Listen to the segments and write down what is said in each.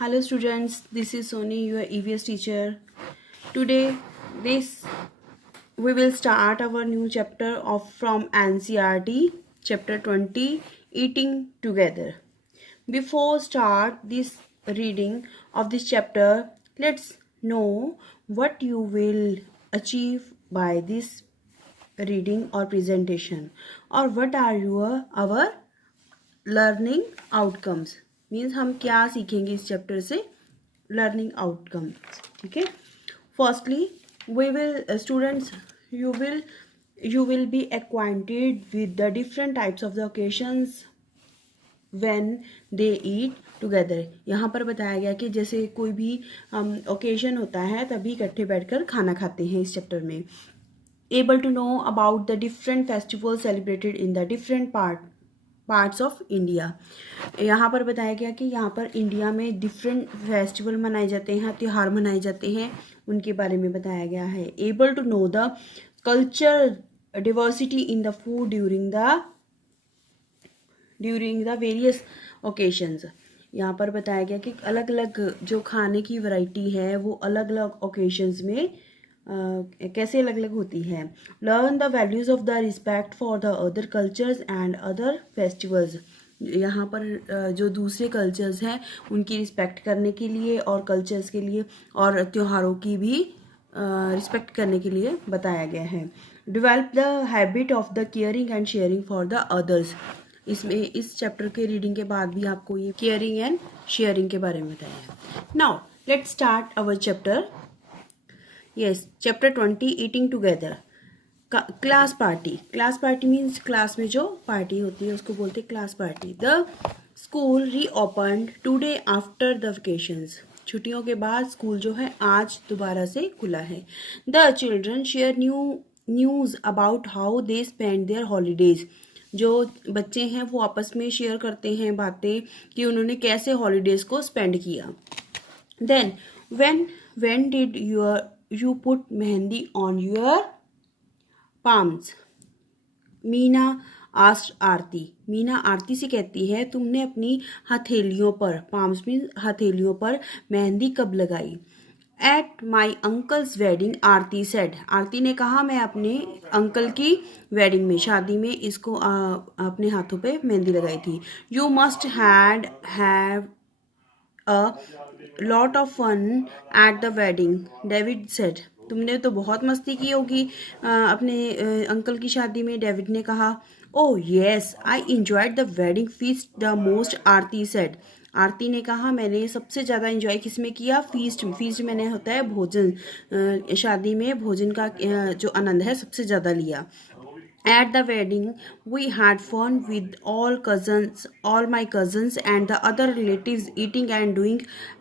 Hello students, this is Sony, your EVS teacher. Today we will start our new chapter from NCERT, chapter 20, Eating Together. Before start this reading of this chapter, let's know what you will achieve by this reading or presentation, or what are our learning outcomes means हम क्या सीखेंगे इस chapter से learning outcomes. ठीक है. Firstly we will students you will be acquainted with the different types of the occasions when they eat together. यहाँ पर बताया गया कि जैसे कोई भी ओकेजन होता है तभी इकट्ठे बैठकर खाना खाते हैं इस चैप्टर में. Able to know about the different festivals celebrated in the different parts of India. यहाँ पर बताया गया कि यहाँ पर इंडिया में डिफरेंट फेस्टिवल मनाए जाते हैं, त्यौहार मनाए जाते हैं, उनके बारे में बताया गया है. Able to know the culture diversity in the food during the various occasions. यहाँ पर बताया गया कि अलग अलग जो खाने की वैरायटी है वो अलग अलग ओकेशंस में कैसे अलग अलग होती है. Learn the values of the respect for the other cultures and other festivals. यहाँ पर जो दूसरे कल्चर्स हैं उनकी रिस्पेक्ट करने के लिए और कल्चर्स के लिए और त्योहारों की भी रिस्पेक्ट करने के लिए बताया गया है. Develop the habit of the caring and sharing for the others. इसमें इस चैप्टर के रीडिंग के बाद भी आपको ये केयरिंग एंड शेयरिंग के बारे में बताया है. Now let's start our chapter. Yes, chapter 20, eating together. Class party. Class party means class में जो पार्टी होती है उसको बोलते हैं class party. The school reopened today after the vacations. छुट्टियों के बाद स्कूल जो है आज दोबारा से खुला है. The children share news about how they spend their holidays. जो बच्चे हैं वो आपस में शेयर करते हैं बातें कि उन्होंने कैसे हॉलीडेज को स्पेंड किया. Then when did you put mehndi on your palms? Meena asked Aarti. Meena Aarti से कहती है तुमने अपनी हथेलियों पर, palms मीन हथेलियों पर मेहंदी कब लगाई. At my uncle's wedding, Aarti said. आरती ने कहा मैं अपने अंकल की वेडिंग में, शादी में इसको अपने हाथों पे मेहंदी लगाई थी. You must have a lot of fun at the wedding, David said. तुमने तो बहुत मस्ती की होगी अपने अंकल की शादी में, डेविड ने कहा. Oh yes, I enjoyed the wedding feast the most, Aarti said. आरती ने कहा मैंने सबसे ज़्यादा एंजॉय किसमें किया? फीस्ट मैंने होता है भोजन, शादी में भोजन का जो आनंद है सबसे ज़्यादा लिया. At the wedding, we had fun with all my cousins and the other relatives eating and doing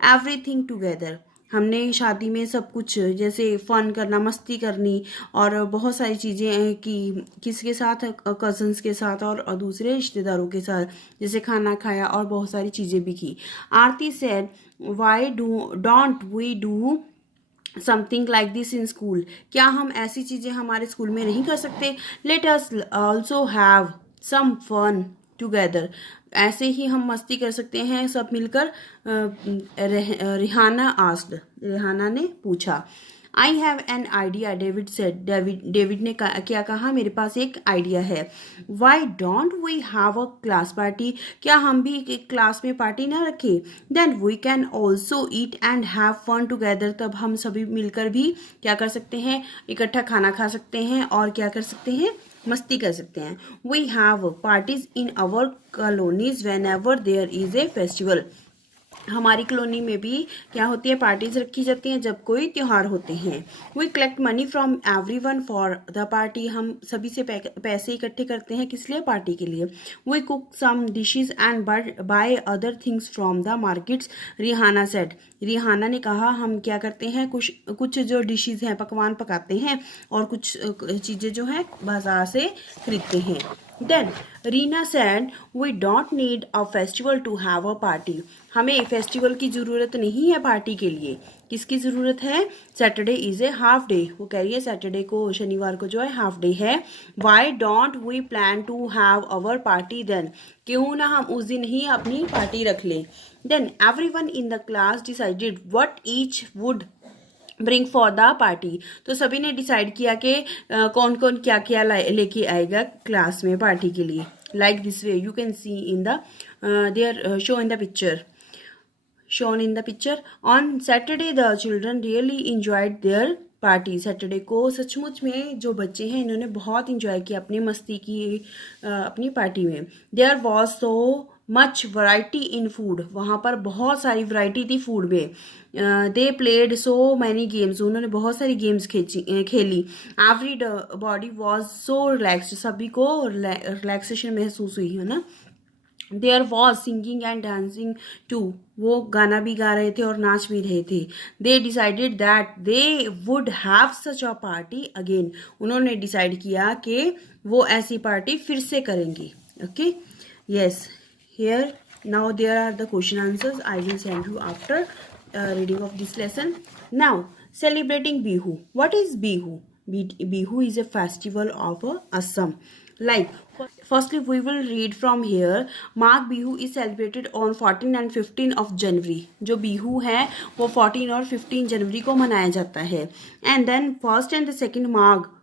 everything together. हमने शादी में सब कुछ जैसे फन करना, मस्ती करनी और बहुत सारी चीज़ें की. किसके साथ? कज़न्स के साथ और दूसरे रिश्तेदारों के साथ, जैसे खाना खाया और बहुत सारी चीज़ें भी की. आरती said, why don't we do something like this in school. क्या हम ऐसी चीज़ें हमारे स्कूल में नहीं कर सकते? Let us also have some fun together. ऐसे ही हम मस्ती कर सकते हैं सब मिलकर. रिहाना ने पूछा. I have an idea, David said. David ने क्या कहा? मेरे पास एक आइडिया है. Why don't we have a class party. क्या हम भी एक क्लास में पार्टी ना रखें? Then we can also eat and have fun together. तब हम सभी मिलकर भी क्या कर सकते हैं? इकट्ठा खाना खा सकते हैं और क्या कर सकते हैं? मस्ती कर सकते हैं. We have parties in our colonies whenever there is a festival. हमारी कॉलोनी में भी क्या होती है? पार्टीज रखी जाती हैं जब कोई त्यौहार होते हैं. We collect money from everyone for the party. हम सभी से पैसे इकट्ठे करते हैं किस लिए? पार्टी के लिए. We cook some dishes and buy other things from the markets, Rihana said. Rihana ने कहा हम क्या करते हैं? कुछ जो डिशेज हैं, पकवान पकाते हैं और कुछ चीज़ें जो हैं बाजार से खरीदते हैं. Then Reena said we don't need a festival to have a party. हमें फेस्टिवल की ज़रूरत नहीं है पार्टी के लिए. किसकी ज़रूरत है? Saturday is a half day. वो कह रही है सैटरडे को, शनिवार को जो है हाफ डे है. Why don't we plan to have our party then? क्यों ना हम उस दिन ही अपनी पार्टी रख लें. Then every one in the class decided what each would bring for the party. तो सभी ने डिसाइड किया कि कौन कौन क्या क्या लेके आएगा क्लास में पार्टी के लिए. Like this way you can see in the there show in the picture. shown in the picture. On Saturday the children really enjoyed their party. Saturday को सचमुच में जो बच्चे हैं इन्होंने बहुत इंजॉय किया अपनी मस्ती की अपनी पार्टी में. There was so much variety in food. वहाँ पर बहुत सारी वैरायटी थी फूड में. They played so many games. उन्होंने बहुत सारी गेम्स खेली. Everybody was so relaxed. सभी को रिलैक्सेशन महसूस हुई है ना. There was singing and dancing too. वो गाना भी गा रहे थे और नाच भी रहे थे. They decided that they would have such a party again. उन्होंने डिसाइड किया कि वो ऐसी पार्टी फिर से करेंगे. Okay, yes, here now there are the question answers. I will send you after reading of this lesson. Now, celebrating Bihu. What is Bihu? Bihu is a festival of Assam. Like, firstly, we will read from here. Magh Bihu is celebrated on 14 and 15 of January. जो बिहू है वो 14 और 15 जनवरी को मनाया जाता है. And then first and the second Magh,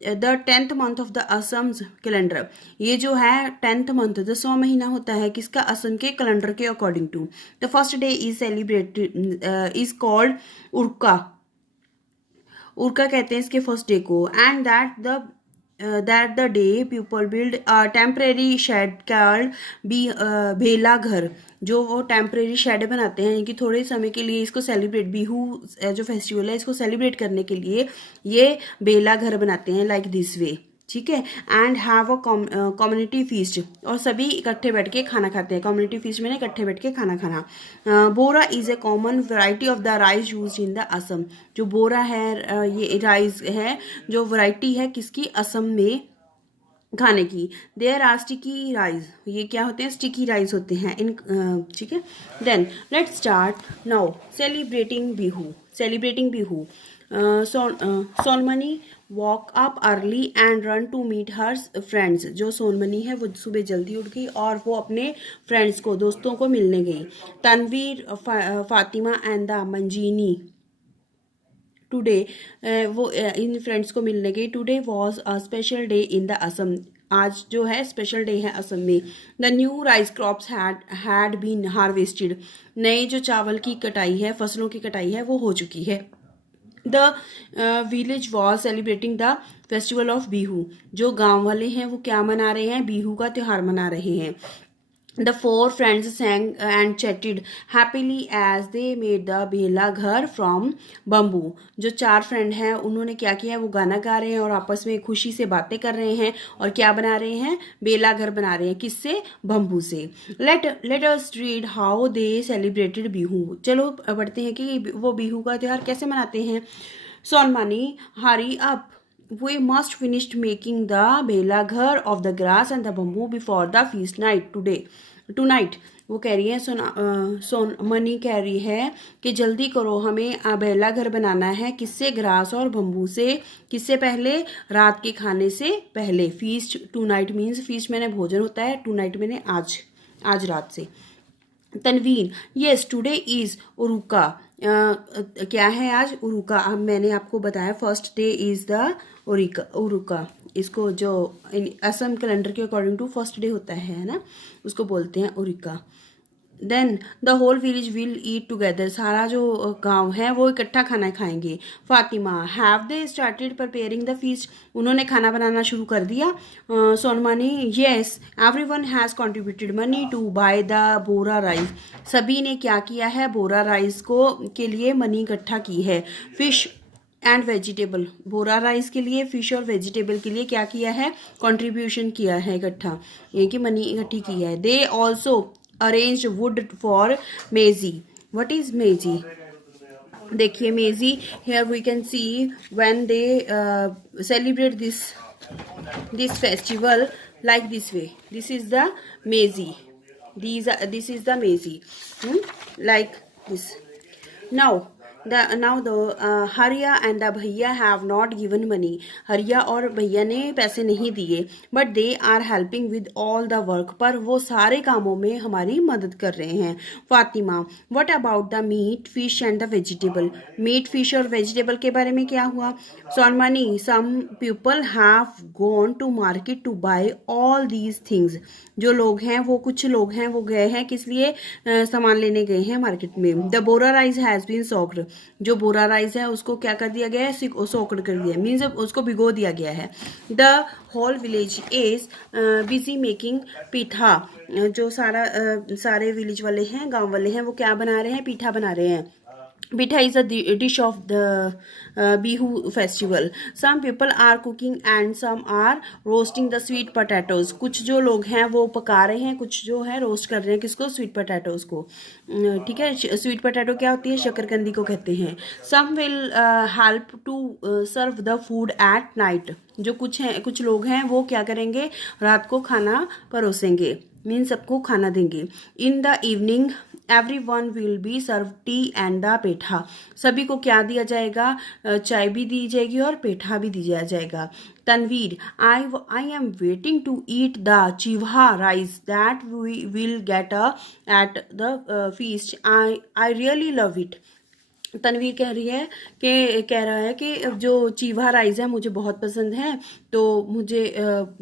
the 10th month of the Assam's calendar. ये जो है 10th मंथ 10वां महीना होता है किसका? असम के कैलेंडर के according to. The first day is celebrated is called Uruka. Uruka कहते हैं इसके फर्स्ट डे को. And that the day people build a temporary shed called Bhela Ghar. जो वो टेम्परेरी शेड बनाते हैं यानी कि थोड़े समय के लिए इसको सेलिब्रेट, बिहू जो फेस्टिवल है इसको सेलिब्रेट करने के लिए ये बेला घर बनाते हैं. लाइक दिस वे, ठीक है. And have a community feast. और सभी इकट्ठे बैठ के खाना खाते हैं. कम्युनिटी फीस्ट में इकट्ठे बैठ के खाना खाना. Bora is a common variety of the rice use in the Assam. जो बोरा है ये राइस है जो वैरायटी है किसकी? असम में खाने की. There are sticky rice. ये क्या होते हैं? स्टिकी राइस होते हैं इन, ठीक है. Then let's start now. Celebrating Bihu. Celebrating Bihu. Sonmoni woke up early and run to meet her friends. जो सोनमनी है वो सुबह जल्दी उठ गई और वो अपने फ्रेंड्स को, दोस्तों को मिलने गई. Tanvir, Fatima and the Manjini today, वो इन फ्रेंड्स को मिलने गई. Today was a special day in the Assam. आज जो है स्पेशल डे है असम में. The new rice crops had been harvested. नए जो चावल की कटाई है, फसलों की कटाई है वो हो चुकी है. The village was celebrating the festival of Bihu. जो गांव वाले हैं वो क्या मना रहे हैं? बिहू का त्यौहार मना रहे हैं. The four friends sang and chatted happily as they made the बेला घर from bamboo. जो 4 फ्रेंड हैं उन्होंने क्या किया? वो गाना गा रहे हैं और आपस में खुशी से बातें कर रहे हैं. और क्या बना रहे हैं? बेला घर बना रहे हैं. किससे? बम्बू से. Let us read how they celebrated Bihu. चलो पढ़ते हैं कि वो बिहू का त्यौहार कैसे मनाते हैं. सोनमनी, hurry up. We must finish making the बेला घर of the grass and the bamboo before the feast night tonight. वो कह रही है सोनमनी कह रही है कि जल्दी करो, हमें बेला घर बनाना है. किससे? ग्रास और बम्बू से. किससे पहले? रात के खाने से पहले. Feast tonight means, feast मैंने भोजन होता है, टू नाइट मैंने आज रात से. Tanvir, yes today is Uruka. क्या है आज? उरुका. अब मैंने आपको बताया first day is the Uruka. इसको जो असम कैलेंडर के अकॉर्डिंग टू फर्स्ट डे होता है ना, उसको बोलते हैं Uruka. Then the whole village will eat together. सारा जो गांव है वो इकट्ठा खाना खाएंगे. Fatima, have they started preparing the feast. उन्होंने खाना बनाना शुरू कर दिया. Sonmoni, yes everyone has contributed money to buy the bora rice. सभी ने क्या किया है? बोरा राइस को के लिए मनी इकट्ठा की है. Fish and vegetable. Bora rice के लिए, फिश और वेजिटेबल के लिए क्या किया है? कंट्रीब्यूशन किया है इकट्ठा, ये कि मनी इकट्ठी की है. They also arrange wood for Meji. What is Meji? देखिए Meji, here we can see when they celebrate this festival like this way. This is the maize. This is the maize. Like this. Now the Hariya and the bhaiya have not given money. Hariya और भैया ने पैसे नहीं दिए, but they are helping with all the work. पर वो सारे कामों में हमारी मदद कर रहे हैं. Fatima, what about the meat, fish and the vegetable. Meat, fish और वेजिटेबल के बारे में क्या हुआ. Sonmoni, some people have gone to market to buy all these things. जो लोग हैं वो कुछ लोग हैं वो गए हैं किस लिए, सामान लेने गए हैं मार्केट में. The bora rice has been soaked. जो बोरा राइस है उसको क्या कर दिया गया है, सोक्ड कर दिया, मीन्स उसको भिगो दिया गया है. The whole village is busy making pitha. जो सारे विलेज वाले हैं, गांव वाले हैं, वो क्या बना रहे हैं, पीठा बना रहे हैं. Pitha is a dish of the Bihu festival. Some people are cooking and some are roasting the sweet potatoes. कुछ जो लोग हैं वो पका रहे हैं, कुछ जो है रोस्ट कर रहे हैं. किसको, स्वीट पोटैटोज को. ठीक है, स्वीट पोटैटो क्या होती है, शकरकंदी को कहते हैं. Some will help to serve the food at night. जो कुछ लोग हैं वो क्या करेंगे, रात को खाना परोसेंगे, मीन सबको खाना देंगे. In the evening everyone will be served tea and the पेठा. सभी को क्या दिया जाएगा, चाय भी दी जाएगी और पेठा भी दिया जाएगा. Tanveer, I am waiting to eat the चिवहा rice that we will get at the feast. I really love it. Tanveer कह रहा है कि जो चीवा राइस है मुझे बहुत पसंद है, तो मुझे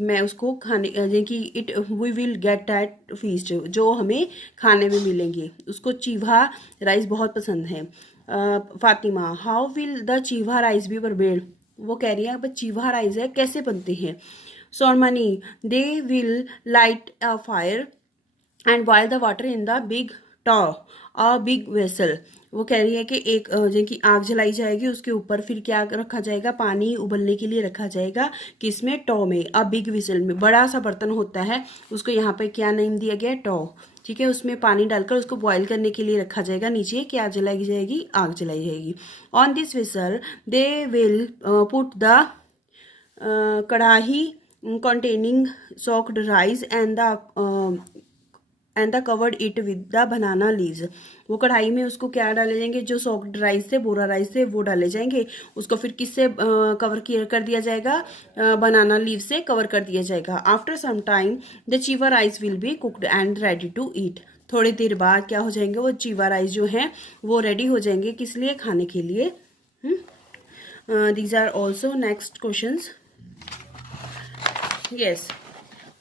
मैं उसको खाने कि it we will get at feast, जो हमें खाने में मिलेंगे, उसको चीवा राइस बहुत पसंद है. Fatima, how will the चीवा rice be prepared. वो कह रही है अब चीवा राइस है कैसे बनते हैं. Sonmoni, they will light a fire and boil the water in the big taw a big vessel. वो कह रही है कि एक जिनकी आग जलाई जाएगी, उसके ऊपर फिर क्या रखा जाएगा, पानी उबलने के लिए रखा जाएगा. किसमें, टॉ में. अ बिग विसल में, बड़ा सा बर्तन होता है, उसको यहाँ पे क्या नेम दिया गया है, टॉ. ठीक है, उसमें पानी डालकर उसको बॉयल करने के लिए रखा जाएगा. नीचे क्या जलाई जाएगी, आग जलाई जाएगी. On this whistle they will put the कढ़ाई containing soaked rice and the covered it with the banana leaves. वो कढ़ाई में उसको क्या डाले जाएंगे, जो सोक्ड राइस थे, बोरा राइस थे, वो डाले जाएंगे. उसको फिर किससे कवर कर दिया जाएगा, बनाना लीव से कवर कर दिया जाएगा. After some time the चीवा rice will be cooked and ready to eat. थोड़ी देर बाद क्या हो जाएंगे, वो चीवा राइस जो है वो रेडी हो जाएंगे, किस लिए, खाने के लिए. These are also next questions. Yes,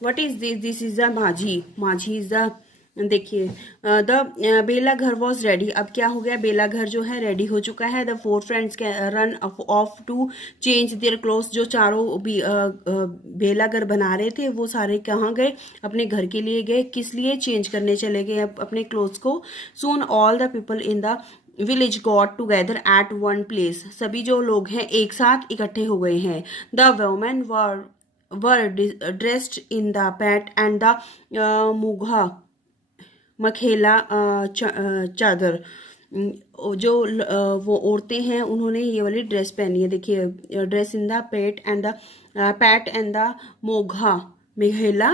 what is this. This is the majhi. Majhi is the, देखिए, the Bela ghar was ready. अब क्या हो गया, बेला घर जो है रेडी हो चुका है. The 4 friends run off to change their clothes. जो चारों बेला घर बना रहे थे वो सारे कहाँ गए, अपने घर के लिए गए. किस लिए, चेंज करने चले गए अपने क्लोथ्स को. सून all the people in the village got together at one place. सभी जो लोग हैं एक साथ इकट्ठे हो गए हैं. The women were dressed in the pat and the मुघा मखेला चादर. जो वो औरतें हैं उन्होंने ये वाली ड्रेस पहनी है. देखिए, dress in the pat and the muga mekhela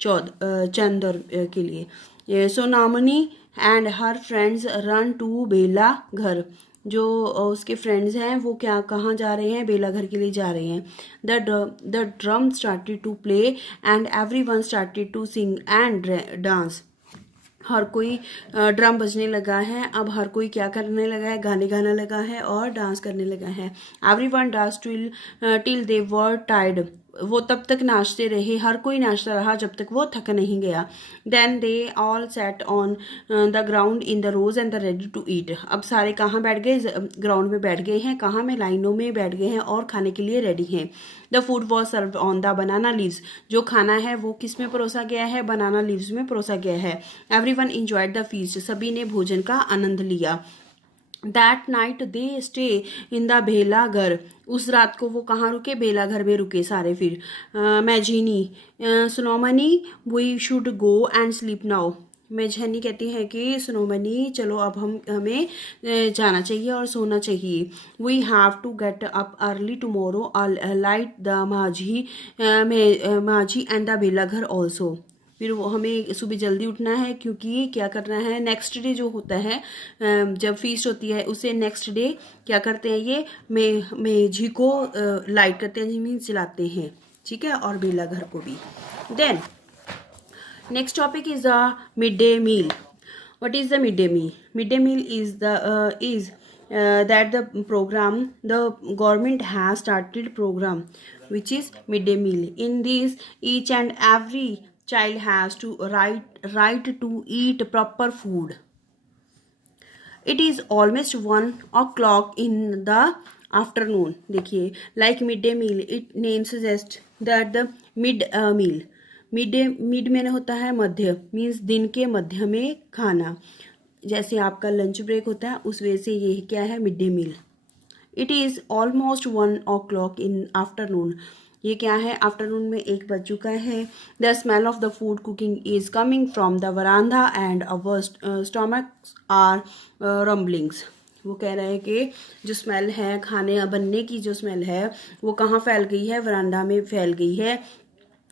chadar के लिए. Sonamoni and her friends run to Bela ghar. जो उसके फ्रेंड्स हैं वो कहाँ जा रहे हैं, बेला घर के लिए जा रहे हैं. The drum started to play and everyone started to sing and dance. हर कोई ड्रम बजने लगा है, अब हर कोई क्या करने लगा है, गाने गाना लगा है और डांस करने लगा है. Everyone dance till they were tired. वो तब तक नाचते रहे, हर कोई नाचता रहा जब तक वो थक नहीं गया. Then they all set on the ground in the rows and the ready to eat. अब सारे कहाँ बैठ गए, ग्राउंड में बैठ गए हैं, कहाँ में, लाइनों में बैठ गए हैं और खाने के लिए रेडी हैं. The food was serve on the banana leaves. जो खाना है वो किस में परोसा गया है, बनाना लीव्स में परोसा गया है. Everyone enjoyed the feast. सभी ने भोजन का आनंद लिया. That night they stay in the बेला घर. उस रात को वो कहाँ रुके, बेला घर में रुके सारे. फिर Maijini, Sonomoni, we should go and sleep now. Mejhani कहती है कि सुनोमनी चलो अब हमें जाना चाहिए और सोना चाहिए। We have to get up early tomorrow light the majhi and the belaghar also. फिर वो हमें सुबह जल्दी उठना है क्योंकि क्या करना है, नेक्स्ट डे जो होता है जब फीस्ट होती है उसे नेक्स्ट डे क्या करते हैं, ये मेझी को लाइट करते हैं, मीन्स जलाते हैं, ठीक है, और बेलाघर को भी। Then next topic is the midday meal. What is the midday meal? Midday meal is that the program the government has started program which is midday meal. In this, each and every child has to right to eat proper food. It is almost 1 o'clock in the afternoon. देखिए, like midday meal, it name suggests that the meal. Mid में होता है मध्य, means दिन के मध्य में खाना, जैसे आपका लंच ब्रेक होता है उस वजह से ये क्या है, mid day meal. It is almost 1 o'clock in afternoon. ये क्या है, आफ्टरनून में 1 बज चुका है। The smell of the food cooking is coming from the veranda and our stomachs are rumblings. वो कह रहे हैं कि जो स्मेल है, खाने बनने की जो स्मेल है वो कहाँ फैल गई है, वरांडा में फैल गई है,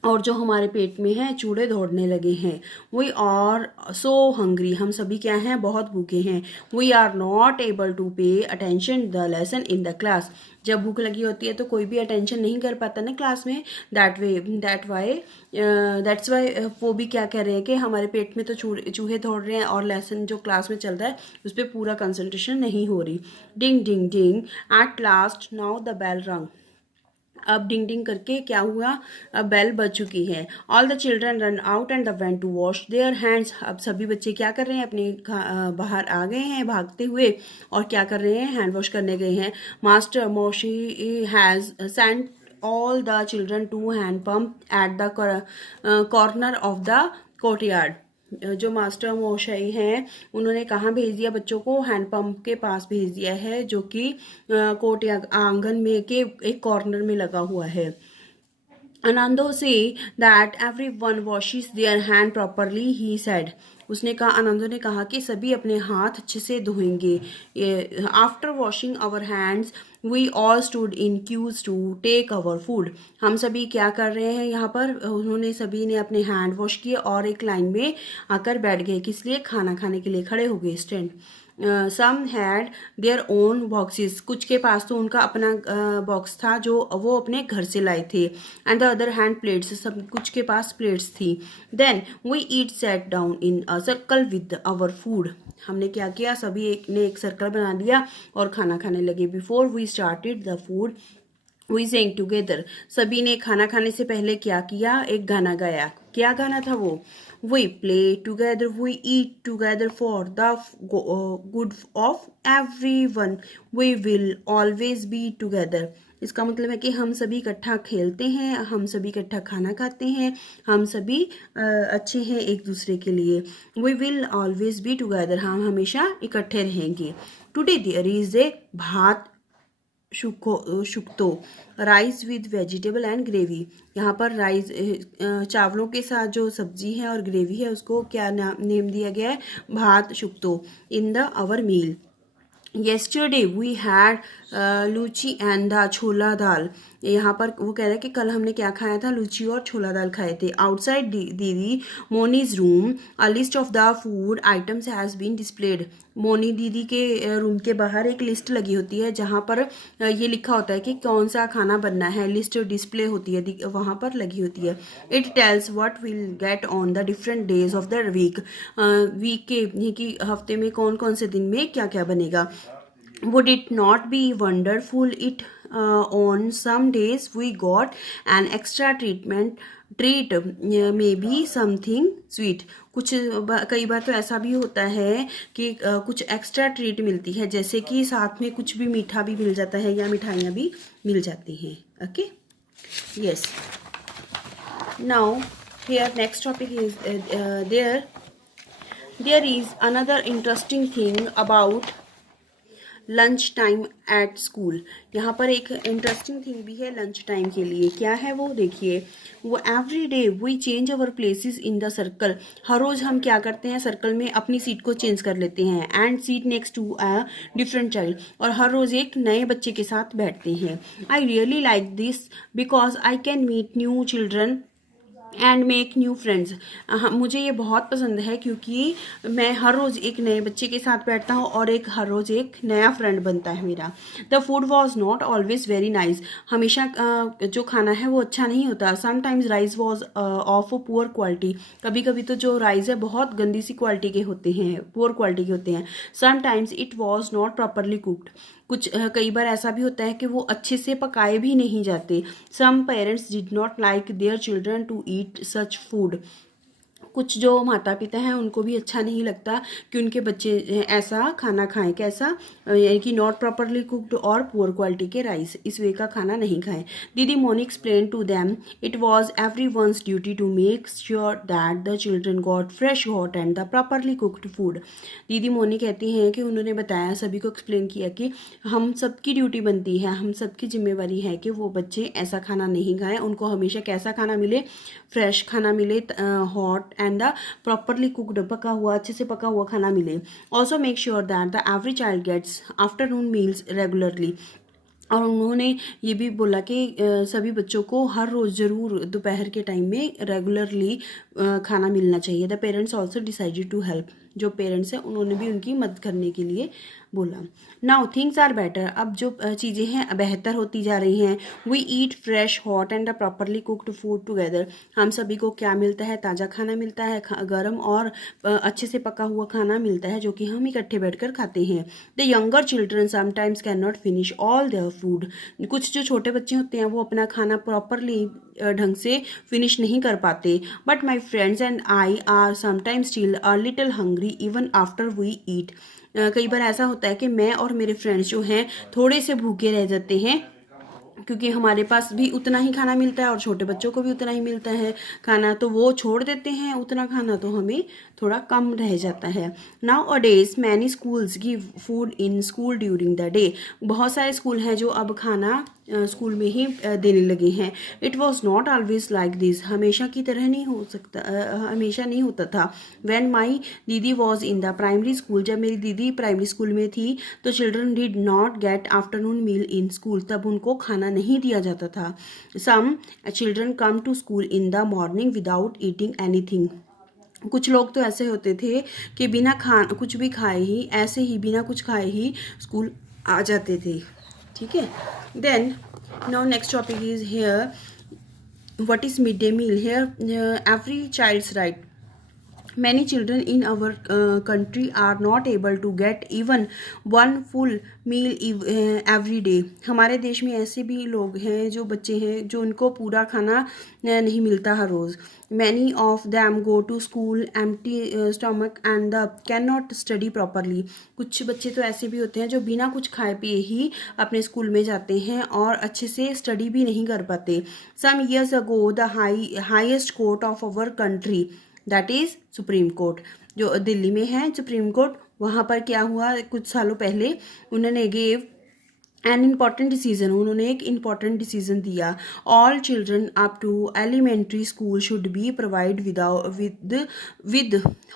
और जो हमारे पेट में है चूड़े दौड़ने लगे हैं। वी आर सो हंग्री, हम सभी क्या हैं, बहुत भूखे हैं। We are not able to pay attention the lesson in the class. जब भूख लगी होती है तो कोई भी अटेंशन नहीं कर पाता ना क्लास में, दैट्स वाई वो भी क्या कह रहे हैं कि हमारे पेट में तो चूहे दौड़ रहे हैं और लेसन जो क्लास में चल रहा है उस पर पूरा कंसंट्रेशन नहीं हो रही। Ding ding ding, at last now the bell rang. अब डिंग डिंग करके क्या हुआ, अब बेल बज चुकी है। All the children run out and the went to wash their hands. अब सभी बच्चे क्या कर रहे हैं, अपने बाहर आ गए हैं भागते हुए और क्या कर रहे हैं, हैंड वॉश करने गए हैं। Master Moshi has sent all the children to hand pump at the corner of the courtyard. जो मास्टर मोशाई हैं उन्होंने कहाँ भेज दिया बच्चों को, हैंड पंप के पास भेज दिया है जो कि कोर्ट या आंगन में के एक कॉर्नर में लगा हुआ है। आनंदो से that every one washes their hand properly, he said. उसने कहा, आनंदो ने कहा कि सभी अपने हाथ अच्छे से धोएंगे। After washing our hands we all stood in queues to take our food. हम सभी क्या कर रहे हैं यहाँ पर, उन्होंने सभी ने अपने हैंड वॉश किए और एक लाइन में आकर बैठ गए, किस लिए, खाना खाने के लिए खड़े हो गए, stand. Some had their own boxes, कुछ के पास तो उनका अपना बॉक्स था जो वो अपने घर से लाए थे। And the other hand plates, सब कुछ के पास प्लेट्स थी। Then we eat set down in a circle with our food. हमने क्या किया, सभी ने एक सर्कल बना लिया और खाना खाने लगे। Before we started the food we sang together. सभी ने खाना खाने से पहले क्या किया, एक गाना गाया। क्या गाना था वो, we play together we eat together for the good of every one we will always be together. इसका मतलब है कि हम सभी इकट्ठा खेलते हैं, हम सभी इकट्ठा खाना खाते हैं, हम सभी अच्छे हैं एक दूसरे के लिए। We will always be together, हम हमेशा इकट्ठे रहेंगे। Today there is a bhat shukto, rice with vegetable and gravy. यहाँ पर राइस चावलों के साथ जो सब्जी है और ग्रेवी है उसको क्या नेम दिया गया है, bhat shukto in the our meal. Yesterday we had luchi and the chhola dal. यहाँ पर वो कह रहा है कि कल हमने क्या खाया था, लूची और छोला दाल खाए थे। Outside didi Moni's room a list of the food items has been displayed. Moni didi के रूम के बाहर एक लिस्ट लगी होती है जहाँ पर ये लिखा होता है कि कौन सा खाना बनना है, लिस्ट डिस्प्ले होती है, वहाँ पर लगी होती है। It tells what will get on the different days of the week. Week के कि हफ्ते में कौन कौन से दिन में क्या क्या बनेगा। Would it not be wonderful it on some days we got an extra treat maybe something sweet। कुछ कई बार तो ऐसा भी होता है कि कुछ एक्स्ट्रा ट्रीट मिलती है, जैसे कि साथ में कुछ भी मीठा भी मिल जाता है या मिठाइयाँ भी मिल जाती हैं। Okay, yes. Now here next topic is there is another interesting thing about lunch time at school. यहाँ पर एक इंटरेस्टिंग थिंग भी है लंच टाइम के लिए। क्या है वो देखिए, वो every day we change our places in the circle. हर रोज़ हम क्या करते हैं, सर्कल में अपनी सीट को चेंज कर लेते हैं and sit next to a different child, और हर रोज़ एक नए बच्चे के साथ बैठते हैं। I really like this because I can meet new children and make new friends. मुझे ये बहुत पसंद है क्योंकि मैं हर रोज़ एक नए बच्चे के साथ बैठता हूँ और हर रोज़ एक नया फ्रेंड बनता है मेरा। The food was not always very nice. हमेशा जो खाना है वो अच्छा नहीं होता। Sometimes rice was of poor quality. कभी कभी तो जो राइस है बहुत गंदी सी क्वालिटी के होते हैं, पुअर क्वालिटी के होते हैं। Sometimes it was not properly cooked. कई बार ऐसा भी होता है कि वो अच्छे से पकाए भी नहीं जाते। Some parents did not like their children to eat such food. कुछ जो माता पिता हैं उनको भी अच्छा नहीं लगता कि उनके बच्चे ऐसा खाना खाएं। कैसा, यानी कि नॉट प्रॉपरली कुक्ड और पुअर क्वालिटी के राइस, इस वे का खाना नहीं खाएं। Didi Moni explain to them it was every one's duty to make sure that the children got fresh hot and the properly cooked food. Didi Moni कहती हैं कि उन्होंने बताया, सभी को एक्सप्लेन किया कि हम सबकी ड्यूटी बनती है, हम सबकी जिम्मेवारी है कि वो बच्चे ऐसा खाना नहीं खाएं। उनको हमेशा कैसा खाना मिले, फ्रेश खाना मिले, hot and the properly cooked, पका हुआ, अच्छे से पका हुआ खाना मिले। Also make sure that the every child gets afternoon meals regularly. और उन्होंने ये भी बोला कि सभी बच्चों को हर रोज़ ज़रूर दोपहर के टाइम में रेगुलरली खाना मिलना चाहिए। The parents also decided to help. जो पेरेंट्स हैं उन्होंने भी उनकी मदद करने के लिए बोला। Now things are better. अब जो चीज़ें हैं बेहतर होती जा रही हैं। We eat fresh hot and properly cooked food together. हम सभी को क्या मिलता है, ताज़ा खाना मिलता है, गर्म और अच्छे से पका हुआ खाना मिलता है जो कि हम इकट्ठे बैठकर खाते हैं। The younger children sometimes can not finish all their food. कुछ जो छोटे बच्चे होते हैं वो अपना खाना प्रॉपरली ढंग से फिनिश नहीं कर पाते। But my friends and I are sometimes still a little hungry even after we eat. कई बार ऐसा होता है कि मैं और मेरे फ्रेंड्स जो हैं थोड़े से भूखे रह जाते हैं, क्योंकि हमारे पास भी उतना ही खाना मिलता है और छोटे बच्चों को भी उतना ही मिलता है खाना, तो वो छोड़ देते हैं उतना खाना, तो हमें थोड़ा कम रह जाता है। Now a days many schools give food in school during the day. बहुत सारे स्कूल हैं जो अब खाना स्कूल में ही देने लगे हैं। It was not always like this. हमेशा की तरह नहीं हो सकता, हमेशा नहीं होता था। When my didi was in the primary school. जब मेरी दीदी प्राइमरी स्कूल में थी तो children did not get afternoon meal in school. तब उनको खाना नहीं दिया जाता था। Some children come to school in the morning without eating anything. कुछ लोग तो ऐसे होते थे कि बिना कुछ भी खाए ही, ऐसे ही बिना कुछ खाए ही स्कूल आ जाते थे। ठीक है, then now next topic is here what is mid day meal. Here every child's right. Many children in our country are not able to get even one full meal every day. हमारे देश में ऐसे भी लोग हैं, जो बच्चे हैं जो उनको पूरा खाना नहीं मिलता हर रोज़। Many of them go to school empty stomach and cannot study properly. कुछ बच्चे तो ऐसे भी होते हैं जो बिना कुछ खाए पिए ही अपने स्कूल में जाते हैं और अच्छे से स्टडी भी नहीं कर पाते। Some years ago the highest court of our country, that is supreme court, जो दिल्ली में है सुप्रीम कोर्ट, वहाँ पर क्या हुआ कुछ सालों पहले, उन्होंने गेव एन इम्पॉर्टेंट डिसीजन, उन्होंने एक इम्पॉर्टेंट डिसीजन दिया। All children up to elementary school should be provide with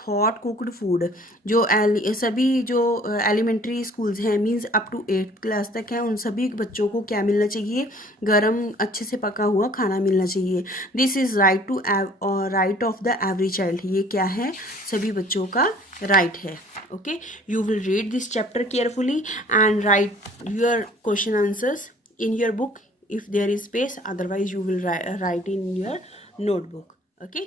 hot cooked food. जो सभी जो एलिमेंट्री स्कूल्स हैं, means up to 8th class तक हैं, उन सभी बच्चों को क्या मिलना चाहिए, गरम अच्छे से पका हुआ खाना मिलना चाहिए। This is right of the every child. ये क्या है, सभी बच्चों का राइट है। Okay, you will read this chapter carefully and write your question answers in your book if there is space, otherwise you will write in your notebook. Okay.